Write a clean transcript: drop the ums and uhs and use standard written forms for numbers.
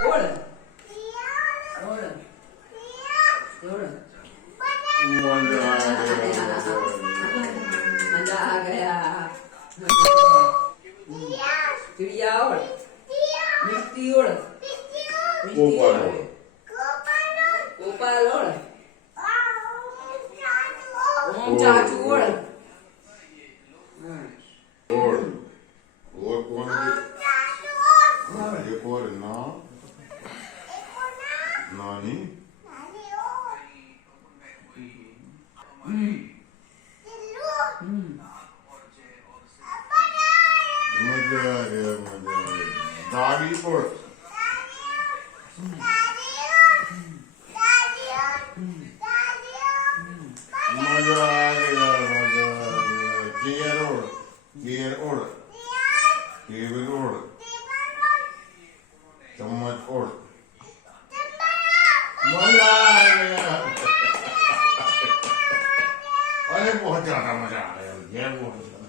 ઓળ ઓળ ઓળ મજા મજા આ ગયા ચિડિયા ઓળ મિષ્ટી ઓળ મિષ્ટી ઓળ ગોપાલ ઓળ ઓમ ચાચુ ઓળ ઓળ ઓળ કોણ એક ઓળ ના નાની મજા આવે દાડી ઓળ મજા આવે ચેર ઓળ ચેર ઓળ ટેબલ ઓળ ચમચ ઓળ મજા આવે અરે બહુ જ્યાદા મજા આવે ઘેર બહુ